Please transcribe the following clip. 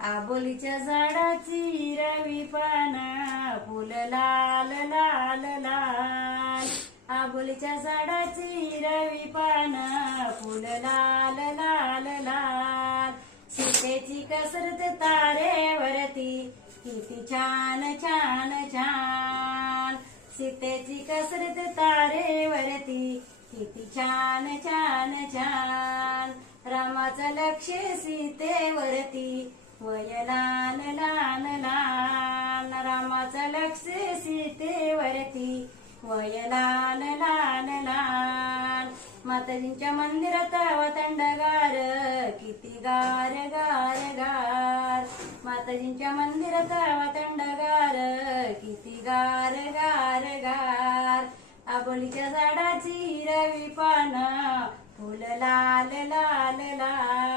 आबोलीच्या झाडाची रवी पाना फुल लाल लाल लाल. आबोलीच्या झाडाची रवी पाना फुल लाल लाल लाल. सीतेची कसरत तारेवरती किती छान छान छान. सीतेची कसरत तारेवरती किती छान छान छान. रामाचं लक्ष सीतेवरती. वय लाल लाल लाल रामाचं लक्ष सीतेवरती. वय लाल लाल लाल माताजींच्या मंदिरात वतंडगार किती गार गार गार. माताजींच्या मंदिरात वतंडगार किती आबोलीच्या झाडाची रवी पाना फुल लाल लाल लाल.